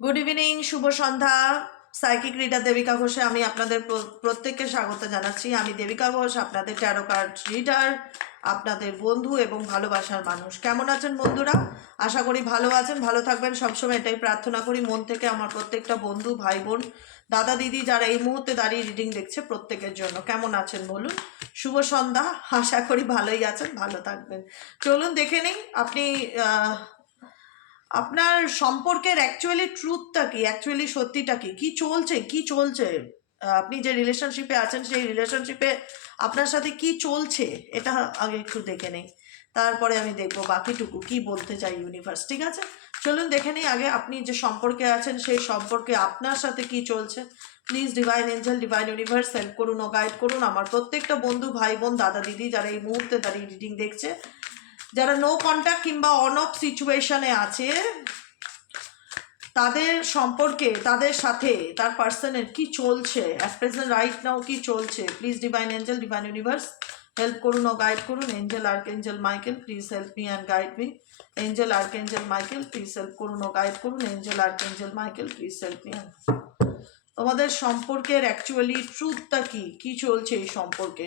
Good evening, শুভ সন্ধ্যা। Psychic reader Devika ঘোষে আমি আপনাদের প্রত্যেককে স্বাগত জানাচ্ছি। আমি দেবিকা ঘোষ, আপনাদের ট্যারো কার্ড রিডার, আপনাদের বন্ধু এবং ভালোবাসার মানুষ। কেমন আছেন বন্ধুরা? আশা করি ভালো আছেন, ভালো থাকবেন সবসময়, এটাই প্রার্থনা করি মন থেকে আমার প্রত্যেকটা বন্ধু, ভাই বোন, দাদা দিদি যারা এই মুহূর্তে দাঁড়িয়ে রিডিং দেখছে প্রত্যেকের জন্য। কেমন আছেন বলুন? শুভ সন্ধ্যা, আশা করি ভালোই আছেন, ভালো থাকবেন। চলুন দেখে নিই আপনি আপনার সম্পর্কের অ্যাকচুয়ালি ট্রুথটা কি, অ্যাকচুয়ালি সত্যিটা কি, কি চলছে আপনি যে রিলেশনশিপে আছেন সেই রিলেশনশিপে আপনার সাথে কি চলছে এটা আগে একটু দেখে নেই, তারপরে আমি দেখবো বাকিটুকু কি বলতে চাই ইউনিভার্স। ঠিক আছে, চলুন দেখে নিই আগে আপনি যে সম্পর্কে আছেন সেই সম্পর্কে আপনার সাথে কি চলছে। Please divine angel, divine universe help করুন ও গাইড করুন আমার প্রত্যেকটা বন্ধু, ভাই বোন, দাদা দিদি যারা এই মুহূর্তে দাঁড়িয়ে রিডিং দেখছে, যারা নো কন্ট্যাক্ট কিংবা অন অফ সিচুয়েশনে আছে, তাদের সম্পর্কে, তাদের সাথে তার পার্সনের কি চলছে অ্যাট প্রেজেন্ট রাইট নাও, কি চলছে। Please divine angel, divine universe help করুন ও গাইড করুন। Angel archangel Michael please help me and guide me. Angel archangel Michael please help করুন ও গাইড করুন। Angel archangel Michael please help me. তোমাদের সম্পর্কের অ্যাকচুয়ালি ট্রুথটা কি, কি চলছে এই সম্পর্কে।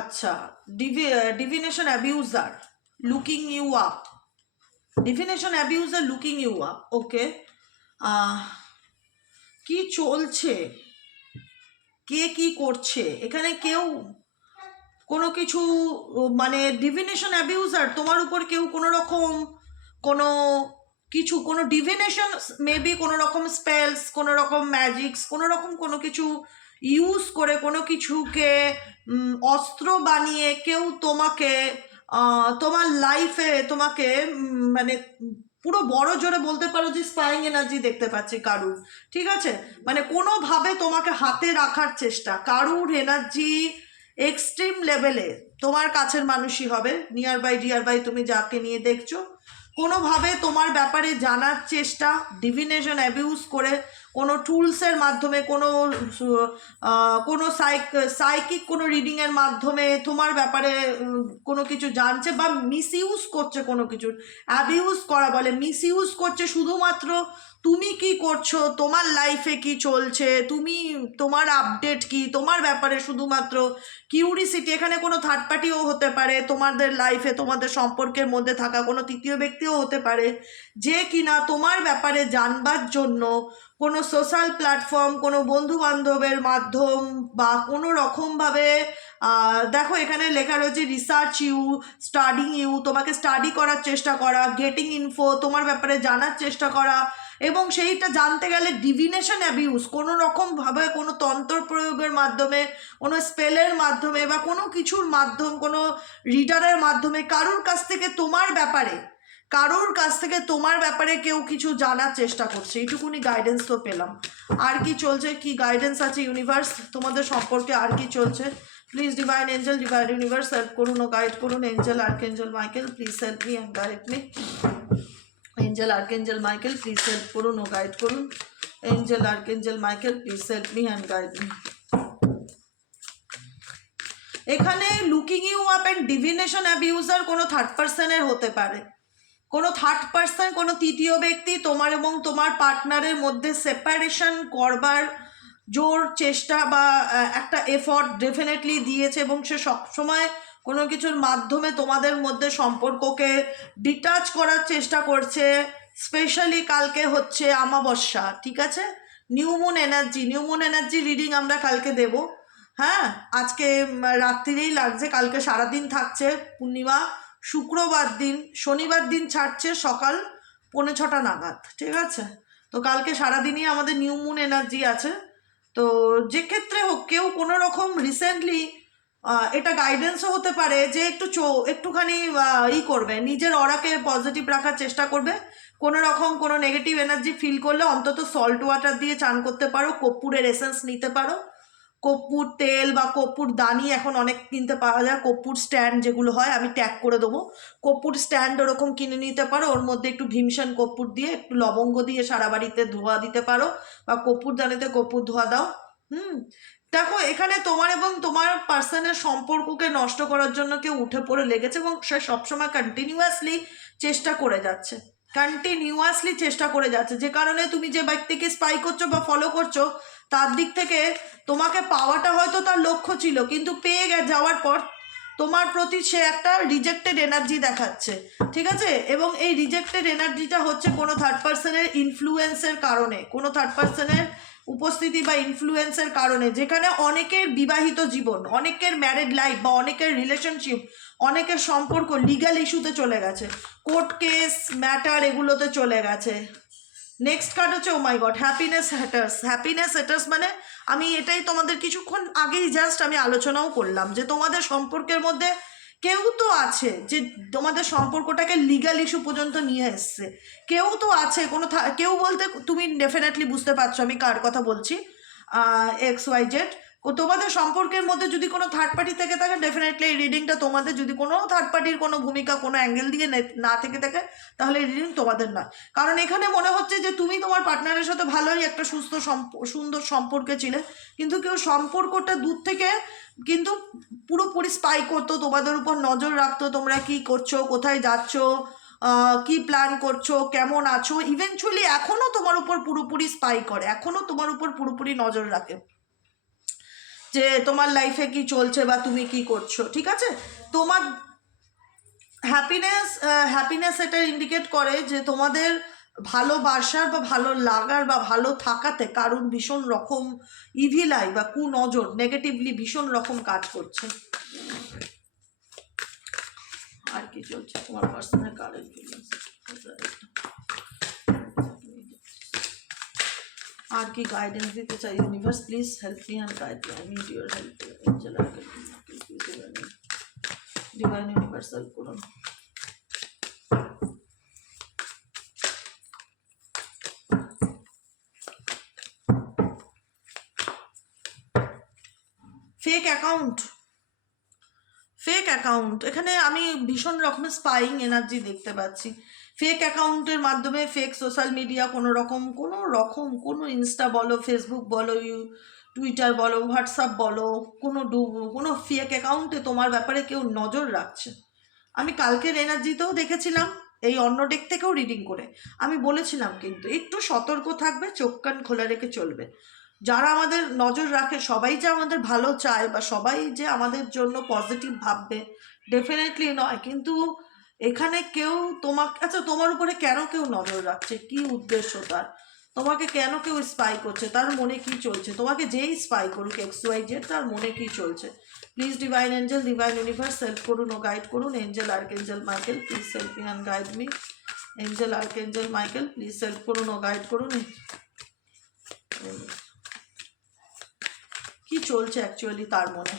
আচ্ছা, divination abuser looking you up, divination abuser looking you up. Okay, কি চলছে, কে কি করছে এখানে? কেউ কোনো কিছু মানে ডিভিনেশন অ্যাবিউজার তোমার উপর কেউ কোনো রকম কোনো কিছু, কোনো ডিভিনেশন মেবি, কোনো রকম স্পেলস, কোনো রকম ম্যাজিক্স, কোনো রকম কোনো কিছু ইউজ করে কোনো কিছুকে অস্ত্র বানিয়ে কেউ তোমাকে তোমার লাইফে তোমাকে মানে পুরো বড় জোরে বলতে পারো যে স্পাইং এনার্জি দেখতে পাচ্ছি কারুর। ঠিক আছে, মানে কোনোভাবে তোমাকে হাতে রাখার চেষ্টা, কারুর এনার্জি এক্সট্রিম লেভেলে তোমার কাছের মানুষই হবে, নিয়ার বাই ডিয়ার বাই, তুমি যাকে নিয়ে দেখছো, কোনোভাবে তোমার ব্যাপারে জানার চেষ্টা, ডিভিনেশন অ্যাবিউজ করে কোনো টুলসের মাধ্যমে, কোনো সাইকিক কোনো রিডিংয়ের মাধ্যমে তোমার ব্যাপারে কোনো কিছু জানছে বা মিসইউজ করছে, কোনো কিছুর অ্যাবিউজ করা বলে, মিসইউজ করছে শুধুমাত্র তুমি কি করছো, তোমার লাইফে কি চলছে, তুমি তোমার আপডেট কি, তোমার ব্যাপারে শুধুমাত্র কিউরিসিটি। এখানে কোনো থার্ড পার্টিও হতে পারে, তোমাদের লাইফে তোমাদের সম্পর্কের মধ্যে থাকা কোনো তৃতীয় ব্যক্তিও হতে পারে, যে কিনা তোমার ব্যাপারে জানবার জন্য কোনো সোশ্যাল প্ল্যাটফর্ম, কোনো বন্ধু বান্ধবের মাধ্যম বা কোনো রকমভাবে দেখো এখানে লেখা রয়েছে রিসার্চ ইউ, স্টাডিং ইউ, তোমাকে স্টাডি করার চেষ্টা করা, গেটিং ইনফো, তোমার ব্যাপারে জানার চেষ্টা করা, এবং সেইটা জানতে গেলে ডিভিনেশন অ্যাবিউজ কোনো রকমভাবে, কোনো তন্ত্র প্রয়োগের মাধ্যমে, কোনো স্পেলের মাধ্যমে বা কোনো কিছুর মাধ্যম, কোনো রিডারের মাধ্যমে কারোর কাছ থেকে তোমার ব্যাপারে, কেউ কিছু জানার চেষ্টা করছে। এইটুকুনি গাইডেন্স তো পেলাম। আর কি চলছে, কি গাইডেন্স আছে ইউনিভার্স তোমাদের সম্পর্কে, আর কি চলছে? Please divine angel, divine universe help করুন ও গাইড করুন। Angel archangel Michael please help me and guide me. Angel archangel Michael please help করুন ও গাইড করুন। Angel archangel Michael please help me and guide me. এখানে looking you up and divination abuser কোনো third পার্সনের হতে পারে, কোনো third person, কোনো তৃতীয় ব্যক্তি তোমার এবং তোমার পার্টনারের মধ্যে সেপারেশন করবার জোর চেষ্টা বা একটা এফর্ট ডেফিনেটলি দিয়েছে, এবং সে সবসময় কোনো কিছুর মাধ্যমে তোমাদের মধ্যে সম্পর্ককে ডিটাচ করার চেষ্টা করছে। স্পেশালি কালকে হচ্ছে অমাবস্যা, ঠিক আছে, নিউ মুন এনার্জি রিডিং আমরা কালকে দেব। হ্যাঁ, আজকে রাত্রিরেই লাগছে, কালকে সারাদিন থাকছে পূর্ণিমা, শুক্রবার দিন, শনিবার দিন ছাড়ছে সকাল 6:45 নাগাদ। ঠিক আছে, তো কালকে সারাদিনই আমাদের নিউ মুন এনার্জি আছে। তো যে ক্ষেত্রে হোক, কেউ কোনো রকম রিসেন্টলি এটা গাইডেন্সও হতে পারে যে একটুখানি করবে, নিজের অরাকে পজিটিভ রাখার চেষ্টা করবে। কোনো রকম কোনো নেগেটিভ এনার্জি ফিল করলে অন্তত সল্ট ওয়াটার দিয়ে চান করতে পারো, কর্পূরের এসেন্স নিতে পারো, কর্পূর তেল বা কর্পূর দানি এখন অনেক কিনতে পাওয়া যায়, কর্পূর স্ট্যান্ড যেগুলো হয়, আমি ট্যাগ করে দেবো, কর্পূর স্ট্যান্ড ওরকম কিনে নিতে পারো, ওর মধ্যে একটু ভীমসেন কর্পূর দিয়ে একটু লবঙ্গ দিয়ে সারা বাড়িতে ধোয়া দিতে পারো, বা কর্পূর দানিতে কর্পূর ধোয়া দাও। দেখো এখানে তোমার এবং তোমার পার্সনের সম্পর্ককে নষ্ট করার জন্য কেউ উঠে পড়ে লেগেছে এবং সে সবসময় কন্টিনিউয়াসলি চেষ্টা করে যাচ্ছে, যে কারণে তুমি যে ব্যক্তিকে স্পাই করছো বা ফলো করছো তার দিক থেকে তোমাকে পাওয়াটা হয়তো তার লক্ষ্য ছিল, কিন্তু পেয়ে যাওয়ার পর তোমার প্রতি সে একটা রিজেক্টেড এনার্জি দেখাচ্ছে, ঠিক আছে? এবং এই রিজেক্টেড এনার্জিটা হচ্ছে কোনো থার্ড পার্সনের ইনফ্লুয়েন্সের কারণে, কোনো থার্ড পার্সনের উপস্থিতি বা ইনফ্লুয়েন্সের কারণে, যেখানে অনেকের বিবাহিত জীবন, অনেকের ম্যারিড লাইফ বা অনেকের রিলেশনশিপ, অনেকের সম্পর্ক লিগ্যাল ইস্যুতে চলে গেছে, কোর্ট কেস ম্যাটার এগুলোতে চলে গেছে। নেক্সট কার্ড হচ্ছে ও মাই গড হ্যাপিনেস হ্যাটার্স মানে আমি এটাই তোমাদের কিছুক্ষণ আগেই জাস্ট আমি আলোচনাও করলাম যে তোমাদের সম্পর্কের মধ্যে কেউ তো আছে যে তোমাদের সম্পর্কটাকে লিগ্যাল ইস্যু পর্যন্ত নিয়ে এসছে, কেউ তো আছে কোনো কেউ বলতে তুমি ডেফিনেটলি বুঝতে পারছো আমি কার কথা বলছি, XYZ। তোমাদের সম্পর্কের মধ্যে যদি কোনো থার্ড পার্টি থেকে থাকে ডেফিনেটলি এই রিডিংটা তোমাদের, যদি কোনো থার্ড পার্টির কোনো ভূমিকা কোনো অ্যাঙ্গেল দিয়ে না থেকে থাকে তাহলে এই রিডিং তোমাদের নয়। কারণ এখানে মনে হচ্ছে যে তুমি তোমার পার্টনারের সাথে ভালোই একটা সুন্দর সম্পর্কে ছিলে, কিন্তু কেউ সম্পর্কটা দূর থেকে কিন্তু পুরোপুরি স্পাই করতো, তোমাদের উপর নজর রাখতো, তোমরা কি করছো, কোথায় যাচ্ছ, কি প্ল্যান করছো, কেমন আছো, ইভেনচুয়ালি এখনও তোমার উপর পুরোপুরি স্পাই করে, এখনও তোমার উপর পুরোপুরি নজর রাখে যে তোমার লাইফে কি চলছে বা তুমি কি করছো, ঠিক আছে? তোমার হ্যাপিনেস এটা ইন্ডিকেট করে যে তোমাদের ভালোবাসার বা ভালো লাগার বা ভালো থাকাতে কারণ ভীষণ রকম ইভিল আই বা কুনজর নেগেটিভলি ভীষণ রকম কাজ করছে। আর কি চলছে তোমার পার্সোনাল কারেন্ট ফিলিংস, আর কি গাইডেন্স দিতে চাই universe, please help me and guide me, I need your help Angel divine universe help করুন। ফেক অ্যাকাউন্ট এখানে আমি ভীষণ রকমের স্পাইং এনার্জি দেখতে পাচ্ছি। ফেক অ্যাকাউন্টের মাধ্যমে ফেক সোশ্যাল মিডিয়া কোনো ইনস্টা বলো, ফেসবুক বলো, টুইটার বলো, হোয়াটসঅ্যাপ বলো, কোনো ফেক অ্যাকাউন্টে তোমার ব্যাপারে কেউ নজর রাখছে। আমি কালকের এনার্জিতেও দেখেছিলাম, এই অন্য ডেক থেকেও রিডিং করে আমি বলেছিলাম কিন্তু একটু সতর্ক থাকবে, চোখ কান খোলা রেখে চলবে। যারা আমাদের নজর রাখে সবাই যে আমাদের ভালো চায় বা সবাই যে আমাদের জন্য পজিটিভ ভাববে ডেফিনেটলি নয়, কিন্তু এখানে কেউ তোমার উপরে কেন কেউ নজর রাখছে, কি উদ্দেশ্য তার, তোমাকে কেন কেউ স্পাই করছে, তার মনে কি চলছে, তোমাকে যেই স্পাই করুক XYZ তার মনে কি চলছে। Please divine angel, divine universe help করুন ও গাইড করুন। Angel archangel Michael please help me and guide me. Angel archangel Michael please help করুন ও গাইড করুন। কি চলছে অ্যাকচুয়ালি তার মনে।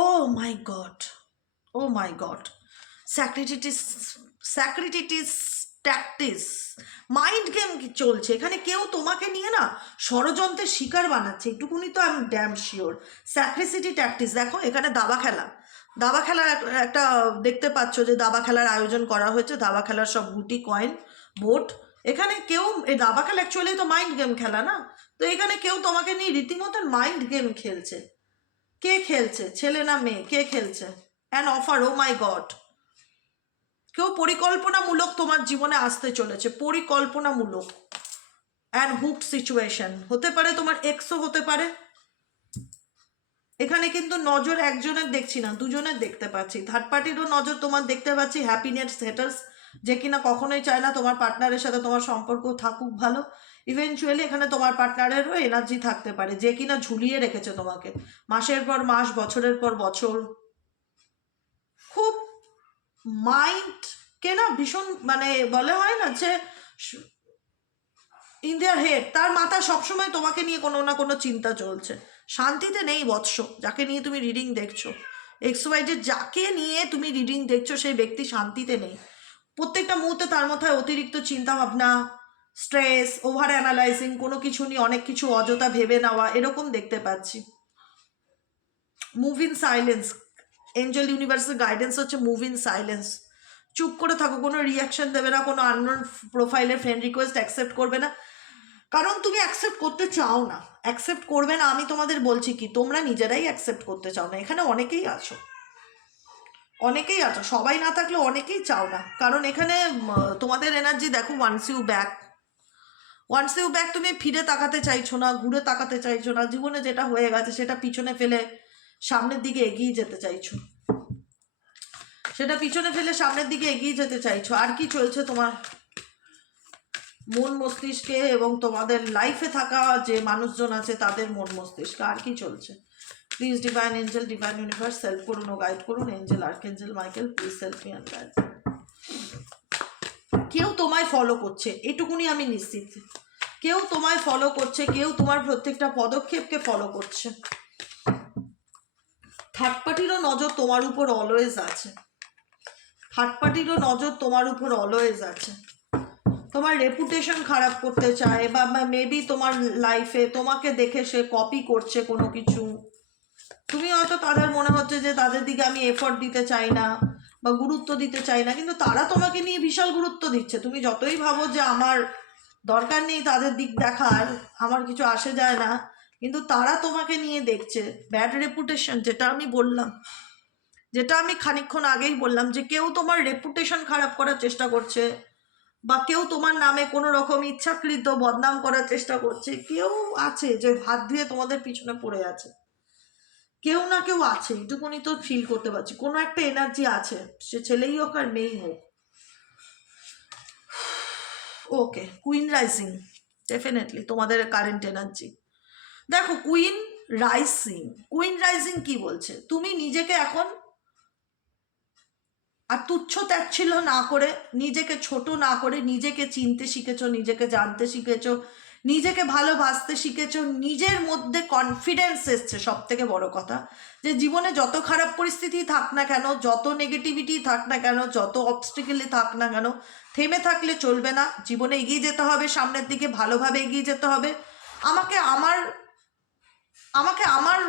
ও মাই গড স্যাক্রিটিস ট্যাকটিস মাইন্ড গেম চলছে এখানে, কেউ তোমাকে নিয়ে না ষড়যন্ত্রের শিকার বানাচ্ছে, একটুকুনি তো আমি ড্যাম শিওর। স্যাক্রিসিটি ট্যাকটিস দেখো এখানে দাবা খেলার একটা দেখতে পাচ্ছ যে দাবা খেলার আয়োজন করা হয়েছে, দাবা খেলার সব গুটি কয়েন বোট, এখানে কেউ এই দাবা খেলা অ্যাকচুয়ালি তো মাইন্ড গেম খেলা না, তো এখানে কেউ তোমাকে নিয়ে রীতিমতো মাইন্ড গেম খেলছে। কে খেলছে, ছেলে না মেয়ে, কে খেলছে? An offer, oh my God, কেউ পরিকল্পনামূলক তোমার জীবনে আসতে চলেছে, পরিকল্পনামূলক। অ্যান্ড হুক সিচুয়েশন হতে পারে, তোমার এক্সও হতে পারে। এখানে কিন্তু নজর একজনের দেখছি না, দুজনের দেখতে পাচ্ছি, থার্ড পার্টিরও নজর তোমার দেখতে পাচ্ছি। হ্যাপিনেস হেটার্স যে কিনা কখনোই চায় না তোমার পার্টনারের সাথে তোমার সম্পর্ক থাকুক ভালো, ইভেনচুয়ালি এখানে তোমার পার্টনারেরও এনার্জি থাকতে পারে যে কিনা ঝুলিয়ে রেখেছে তোমাকে মাসের পর মাস, বছরের পর বছর। খুব মাইন্ডকে না ভীষণ মানে বলে হয় না যে ইন দেয়ার হেড, তার মাথা সবসময় তোমাকে নিয়ে কোনো না কোনো চিন্তা চলছে, শান্তিতে নেই বৎস। যাকে নিয়ে তুমি রিডিং দেখছো XYZ, যাকে নিয়ে তুমি রিডিং দেখছো সেই ব্যক্তি শান্তিতে নেই, প্রত্যেকটা মুহূর্তে তার মাথায় অতিরিক্ত চিন্তা ভাবনা, স্ট্রেস, ওভার অ্যানালাইজিং, কোনো কিছু নিয়ে অনেক কিছু অযথা ভেবে নেওয়া, এরকম দেখতে পাচ্ছি। মুভ ইন সাইলেন্স, এঞ্জেল ইউনিভার্সের গাইডেন্স হচ্ছে মুভ ইন সাইলেন্স, চুপ করে থাকো, কোনো রিয়াকশন দেবে না, কোনো আননোন প্রোফাইলের ফ্রেন্ড রিকোয়েস্ট অ্যাকসেপ্ট করবে না, কারণ তুমি অ্যাকসেপ্ট করতে চাও না। অ্যাকসেপ্ট করবে না, আমি তোমাদের বলছি কি, তোমরা নিজেরাই অ্যাকসেপ্ট করতে চাও না। এখানে অনেকেই আছো, অনেকেই আছো, সবাই না থাকলে অনেকেই চাও না, কারণ এখানে তোমাদের এনার্জি দেখো, ওয়ান্স ইউ ব্যাক, তুমি ফিরে তাকাতে চাইছো না, ঘুরে তাকাতে চাইছো না, জীবনে যেটা হয়ে গেছে সেটা পিছনে ফেলে সামনের দিকে এগিয়ে যেতে চাইছো, সামনের দিকে এগিয়ে যেতে চাইছো। আর কি চলছে তোমার মন মস্তিষ্কে এবং তোমাদের লাইফে থাকা যে মানুষজন আছে তাদের মন মস্তিষ্কে আর কি চলছে? Please divine angel, divine universe help করুন ও গাইড করুন। Angel, archangel Michael, please help me and guide. কেউ তোমায় ফলো করছে, এটুকুনি আমি নিশ্চিত। কেউ তোমায় ফলো করছে, কেউ তোমার প্রত্যেকটা পদক্ষেপকে ফলো করছে। থার্ড পার্টিরও নজর তোমার উপর অলওয়েজ আছে, তোমার রেপুটেশন খারাপ করতে চায়, বা মেবি তোমার লাইফে তোমাকে দেখে সে কপি করছে কোনো কিছু। তুমি হয়তো তাদের মনে হচ্ছে যে তাদের দিকে আমি এফোর্ট দিতে চাই না বা গুরুত্ব দিতে চাই না, কিন্তু তারা তোমাকে নিয়ে বিশাল গুরুত্ব দিচ্ছে। তুমি যতই ভাবো যে আমার দরকার নেই তাদের দিক দেখার, আমার কিছু আসে যায় না, কিন্তু তারা তোমাকে নিয়ে দেখছে। ব্যাড রেপুটেশন, যেটা আমি বললাম, যেটা আমি খানিকক্ষণ আগেই বললাম, যে কেউ তোমার রেপুটেশন খারাপ করার চেষ্টা করছে, বা কেউ তোমার নামে কোনো রকম ইচ্ছাকৃত বদনাম করার চেষ্টা করছে। কেউ আছে যে হাত ধুয়ে তোমাদের পিছনে পড়ে আছে, কেউ না কেউ আছে, এটুকুনি তো ফিল করতে পারছি। কোনো একটা এনার্জি আছে, সে ছেলেই হোক আর মেয়েই হোক। ওকে, কুইন রাইজিং ডেফিনেটলি তোমাদের কারেন্ট এনার্জি। দেখো কুইন রাইজিং কি বলছে, তুমি নিজেকে এখন আর তুচ্ছ তাচ্ছিল্য না করে, নিজেকে ছোট না করে, নিজেকে চিনতে শিখেছো, নিজেকে জানতে শিখেছো, নিজেকে ভালোবাসতে শিখেছো, নিজের মধ্যে কনফিডেন্স এসছে। সব থেকে বড় কথা, যে জীবনে যত খারাপ পরিস্থিতি থাক না কেন, যত নেগেটিভিটি থাক না কেন, যত অবস্টিকেলই থাক না কেন, থেমে থাকলে চলবে না। জীবনে এগিয়ে যেতে হবে, সামনের দিকে ভালোভাবে এগিয়ে যেতে হবে। আমাকে আমার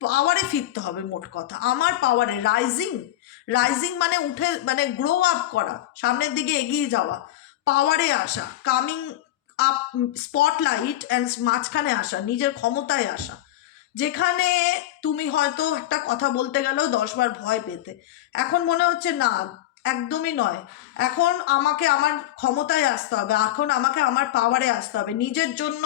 পাওয়ারে ফিরতে হবে, মোট কথা আমার পাওয়ারে। রাইজিং মানে উঠে, মানে গ্রো আপ করা, সামনের দিকে এগিয়ে যাওয়া, পাওয়ারে আসা, কামিং আপ, স্পটলাইট অ্যান্ড মাঝখানে আসা, নিজের ক্ষমতায় আসা। যেখানে তুমি হয়তো একটা কথা বলতে গেলেও 10 বার ভয় পেতে, এখন মনে হচ্ছে না, একদমই নয়, এখন আমাকে আমার ক্ষমতায় আসতে হবে, এখন আমাকে আমার পাওয়ারে আসতে হবে, নিজের জন্য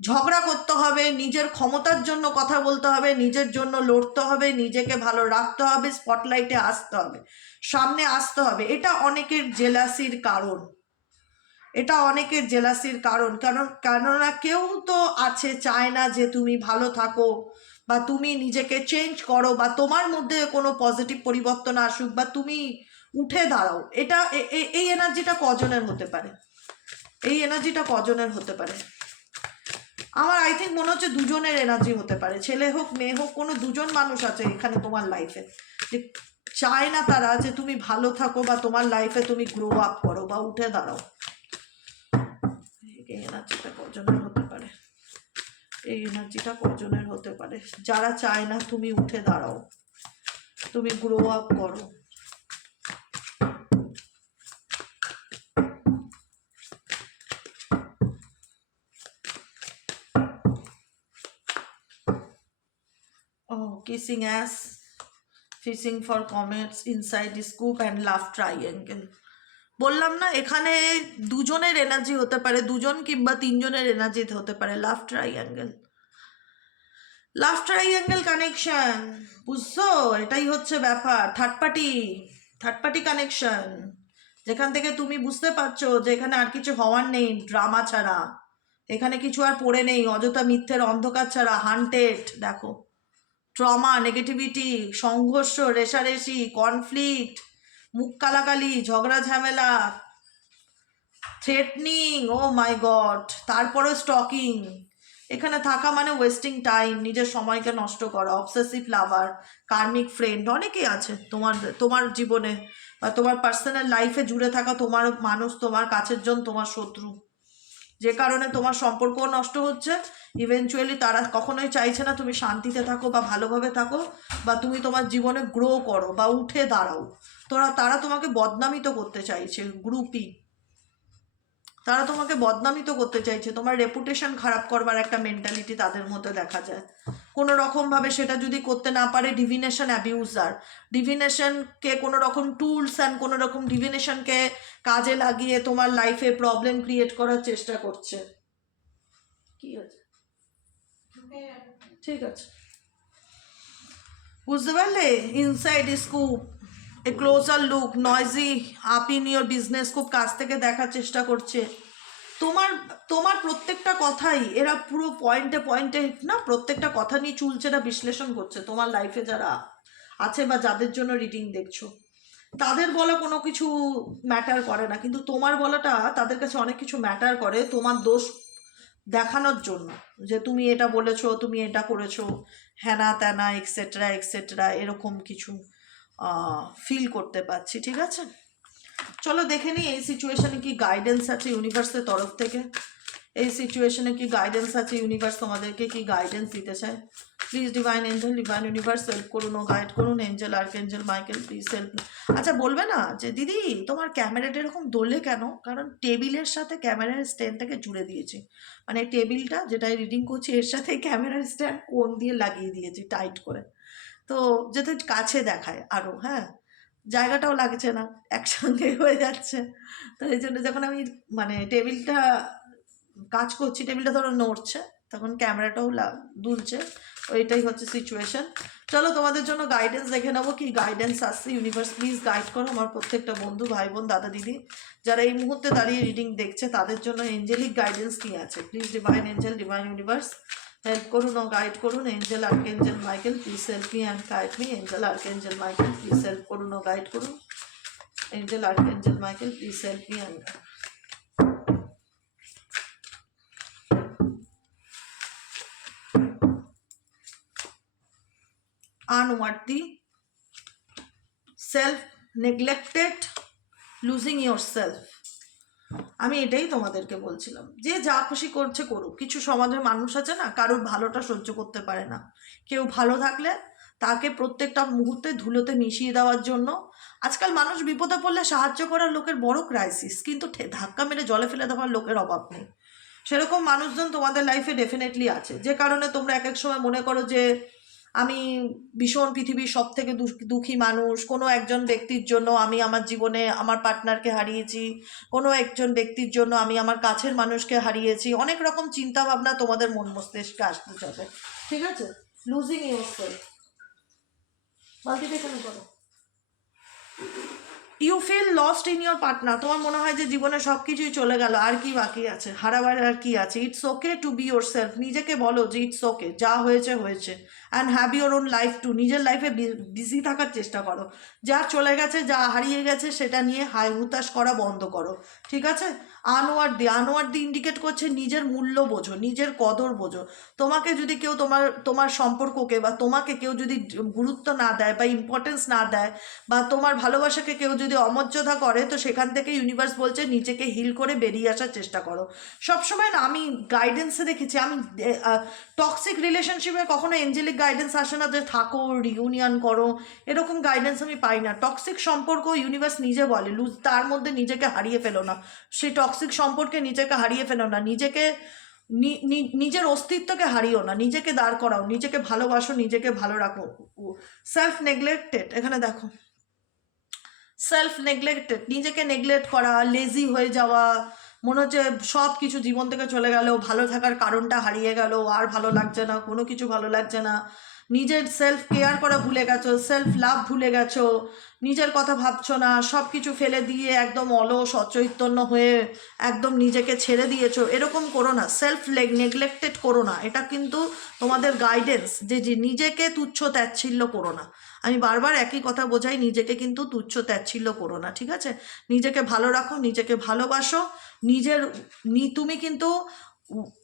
ঝগড়া করতে হবে, নিজের ক্ষমতার জন্য কথা বলতে হবে, নিজের জন্য লড়তে হবে, নিজেকে ভালো রাখতে হবে, স্পটলাইটে আসতে হবে, সামনে আসতে হবে। এটা অনেকের জেলাসির কারণ, কেননা কেউ তো আছে চায় না যে তুমি ভালো থাকো, বা তুমি নিজেকে চেঞ্জ করো, বা তোমার মধ্যে কোনো পজিটিভ পরিবর্তন আসুক, বা তুমি উঠে দাঁড়াও। এটা এই এনার্জিটা কজনের হতে পারে? আমার আই থিঙ্ক মনে হচ্ছে দুজনের এনার্জি হতে পারে, ছেলে হোক মেয়ে হোক, কোনো দুজন মানুষ আছে এখানে তোমার লাইফে, যে চায় না তারা যে তুমি ভালো থাকো, বা তোমার লাইফে তুমি গ্রো আপ করো বা উঠে দাঁড়াও। এই এনার্জিটা কজনের হতে পারে? যারা চায় না তুমি উঠে দাঁড়াও, তুমি গ্রো আপ করো। Kissing ass, fishing for comets, inside scoop and love triangle. বললাম না, এখানে দুজনের এনার্জি হতে পারে, দুজন কিংবা তিনজনের এনার্জি হতে পারে। লাভ ট্রাইঅ্যাঙ্গেল কানেকশন, বুঝছো? এটাই হচ্ছে ব্যাপার। থার্ড পার্টি কানেকশন, যেখান থেকে তুমি বুঝতে পারছো যে এখানে আর কিছু হওয়ার নেই, ড্রামা ছাড়া এখানে কিছু আর পড়ে নেই, অযথা মিথ্যের অন্ধকার ছাড়া। হান্টেড, দেখো, ট্রমা, নেগেটিভিটি, সংঘর্ষ, রেষারেষি, কনফ্লিক্ট, মুখ কালাকালি, ঝগড়া ঝামেলা, থ্রেটনিং, ও মাই গড, তারপরে স্টকিং। এখানে থাকা মানে ওয়েস্টিং টাইম, নিজের সময়কে নষ্ট করা, অবসেসিভ লাভার, কার্মিক ফ্রেন্ড, অনেকেই আছে তোমার জীবনে বা তোমার পার্সোনাল লাইফে জুড়ে থাকা তোমার মানুষ, তোমার কাছের জন, তোমার শত্রু, যে কারণে তোমার সম্পর্ক নষ্ট হচ্ছে। ইভেনচুয়ালি তারা কখনোই চাইছে না তুমি শান্তিতে থাকো বা ভালোভাবে থাকো বা তুমি তোমার জীবনে গ্রো করো বা উঠে দাঁড়াও। তারা তোমাকে বদনামিত করতে চাইছে, গ্রুপি তারা তোমাকে বদনামিত করতে চাইছে, তোমার রেপুটেশন খারাপ করবার একটা মেন্টালিটি তাদের মধ্যে দেখা যায়। কোনো রকমভাবে সেটা যদি করতে না পারে, ডিভিনেশন অ্যাবিউজার, ডিভিনেশনকে কোনো রকম টুলস অ্যান্ড কোনো রকম ডিভিনেশনকে কাজে লাগিয়ে তোমার লাইফে প্রবলেম ক্রিয়েট করার চেষ্টা করছে। কি আছে, ঠিক আছে, বুঝতে পারলে? Inside scoop, a closer look, noisy up in your business, খুব কাছ থেকে দেখার চেষ্টা করছে। তোমার প্রত্যেকটা কথাই এরা পুরো পয়েন্টে পয়েন্টে না, প্রত্যেকটা কথা নিয়ে চুলচেরা বিশ্লেষণ করছে। তোমার লাইফে যারা আছে বা যাদের জন্য রিডিং দেখছো, তাদের বলা কোনো কিছু ম্যাটার করে না, কিন্তু তোমার বলাটা তাদের কাছে অনেক কিছু ম্যাটার করে, তোমার দোষ দেখানোর জন্য, যে তুমি এটা বলেছো, তুমি এটা করেছো, হ্যানা ত্যানা এক্সেট্রা এক্সেট্রা, এরকম কিছু ফিল করতে পারছি। ঠিক আছে, চলো দেখে নিই এই সিচুয়েশনে কি গাইডেন্স আছে ইউনিভার্সের তরফ থেকে। এই সিচুয়েশনে কি গাইডেন্স আছে, ইউনিভার্স তোমাদেরকে কি গাইডেন্স দিতে চায়। Please divine angel, divine universe help করুন ও গাইড করুন। Angel, archangel Michael, please help. আচ্ছা, বলবে না যে দিদি তোমার ক্যামেরাটা এরকম দোলে কেন? কারণ টেবিলের সাথে ক্যামেরার স্ট্যান্ডটাকে জুড়ে দিয়েছি, মানে টেবিলটা যেটাই রিডিং করছি এর সাথে ক্যামেরার স্ট্যান্ড কোণ দিয়ে লাগিয়ে দিয়েছি টাইট করে, তো যাতে কাছে দেখায় আরও। হ্যাঁ, জায়গাটাও লাগছে না, একসঙ্গে হয়ে যাচ্ছে। তো এই জন্য যখন আমি মানে টেবিলটা কাজ করছি, টেবিলটা ধরো নড়ছে, তখন ক্যামেরাটাও দুলছে। ওইটাই হচ্ছে সিচুয়েশন। চলো তোমাদের জন্য গাইডেন্স দেখে নেবো, কি গাইডেন্স আসছে। ইউনিভার্স প্লিজ গাইড করো আমার প্রত্যেকটা বন্ধু, ভাই বোন, দাদা দিদি যারা এই মুহূর্তে দাঁড়িয়ে রিডিং দেখছে, তাদের জন্য এঞ্জেলিক গাইডেন্স কী আছে। Please divine angel, divine universe help করুন ও গাইড করুন। Angel, archangel Michael, please help me and guide me. Angel, archangel Michael, please help করুন ও গাইড করুন। Angel, archangel Michael, please help me and unworthy, self neglected, losing yourself। আমি এটাই তোমাদেরকে বলছিলাম, যে যা খুশি করছে করুক। কিছু সমাজের মানুষ আছে না, কারোর ভালোটা সহ্য করতে পারে না। কেউ ভালো থাকলে তাকে প্রত্যেকটা মুহূর্তে ধুলোতে মিশিয়ে দেওয়ার জন্য। আজকাল মানুষ বিপদে পড়লে সাহায্য করার লোকের বড় ক্রাইসিস, কিন্তু ধাক্কা মেরে জলে ফেলে দেওয়ার লোকের অভাব নেই। সেরকম মানুষজন তোমাদের লাইফে ডেফিনেটলি আছে, যে কারণে তোমরা এক এক সময় মনে করো যে আমি ভীষণ পৃথিবীর সব থেকে দুঃখী মানুষ। কোনো একজন ব্যক্তির জন্য আমি আমার জীবনে আমার পার্টনারকে হারিয়েছি, কোনো একজন ব্যক্তির জন্য আমি আমার কাছের মানুষকে হারিয়েছি। অনেক রকম চিন্তা ভাবনা তোমাদের মন মস্তিষ্কে আসতে যাবে। ঠিক আছে, লুজিং ইয়োরসেলফ। বালতিটা এখানে করো। You feel lost in your partner. তোমার মনে হয় যে জীবনে সব কিছুই চলে গেল, আর কি বাকি আছে, হারাবার আর কি আছে। It's okay to be your self. নিজেকে বলো যে ইটস ওকে, যা হয়েছে হয়েছে। And have your own life too. নিজের লাইফে বিজি থাকার চেষ্টা করো। যা চলে গেছে, যা হারিয়ে গেছে, সেটা নিয়ে হাই হুতাশ করা বন্ধ করো। ঠিক আছে, আনওয়ার্দি ইন্ডিকেট করছে নিজের মূল্য বোঝো, নিজের কদর বোঝো। তোমাকে যদি কেউ তোমার সম্পর্ককে বা তোমাকে কেউ যদি গুরুত্ব না দেয় বা ইম্পর্টেন্স না দেয়, বা তোমার ভালোবাসাকে কেউ যদি অমর্যাদা করে, তো সেখান থেকে ইউনিভার্স বলছে নিজেকে হিল করে বেরিয়ে আসার চেষ্টা করো। সবসময় না, আমি গাইডেন্সে দেখেছি, আমি টক্সিক রিলেশনশিপে কখনো এঞ্জেলিক গাইডেন্স আসে না যে থাকো, রিউনিয়ন করো, এরকম গাইডেন্স আমি পাই না। টক্সিক সম্পর্ক ইউনিভার্স নিজে বলে তার মধ্যে নিজেকে হারিয়ে ফেলো না। সেই টক্সিক সম্পর্কে নিজেকে হারিয়ে ফেলো না, নিজের অস্তিত্বকে হারিও না, নিজেকে দাঁড় করাও, নিজেকে ভালোবাসো, নিজেকে ভালো রাখো। সেলফ নেগলেক্টেড, এখানে দেখো, সেলফ নেগলেক্টেড, নিজেকে নেগলেক্ট করা, লেজি হয়ে যাওয়া, মনে হচ্ছে সব কিছু জীবন থেকে চলে গেল, ভালো থাকার কারণটা হারিয়ে গেল, আর ভালো লাগছে না, কোনো কিছু ভালো লাগছে না। নিজের সেলফ কেয়ার করা ভুলে গেছো, সেলফ লাভ ভুলে গেছো, নিজের কথা ভাবছো না, সব কিছু ফেলে দিয়ে একদম অলস অচৈতন্য হয়ে একদম নিজেকে ছেড়ে দিয়েছো। এরকম করো না, সেলফ নেগলেক্টেড করো না। এটা কিন্তু তোমাদের গাইডেন্স, যে নিজেকে তুচ্ছ তাচ্ছিল্য করো না। আমি বারবার একই কথা বোঝাই, নিজেকে কিন্তু তুচ্ছ তাচ্ছিল্য করো না। ঠিক আছে, নিজেকে ভালো রাখো, নিজেকে ভালোবাসো। তুমি কিন্তু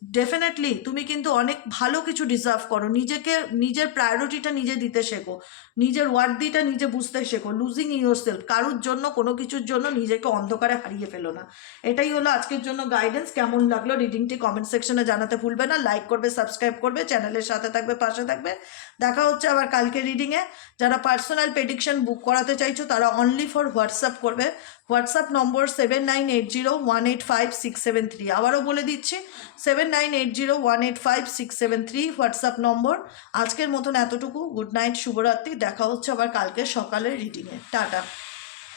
ডেফিনেটলি তুমি কিন্তু অনেক ভালো কিছু ডিজার্ভ করো। নিজেকে, নিজের প্রায়োরিটিটা নিজে দিতে শেখো, নিজের ওয়ার্থিটা নিজে বুঝতে শেখো। লুজিং ইউর সেলফ, কারোর জন্য কোনো কিছুর জন্য নিজেকে অন্ধকারে হারিয়ে ফেলো না। এটাই হলো আজকের জন্য গাইডেন্স। কেমন লাগলো রিডিংটি কমেন্ট সেকশনে জানাতে ভুলবে না। লাইক করবে, সাবস্ক্রাইব করবে, চ্যানেলের সাথে থাকবে, পাশে থাকবে। দেখা হচ্ছে আবার কালকে রিডিংয়ে। যারা পার্সোনাল প্রেডিকশন বুক করাতে চাইছো তারা অনলি ফর হোয়াটসঅ্যাপ করবে। হোয়াটসঅ্যাপ নম্বর 7980185673। আবারও বলে দিচ্ছি 7980185673 হোয়াটসঅ্যাপ নম্বর। আজকের মতন এতটুকু। গুড নাইট, শুভরাত্রি। দেখা হচ্ছে আবার কালকে সকালের রিডিংয়ে। টাটা।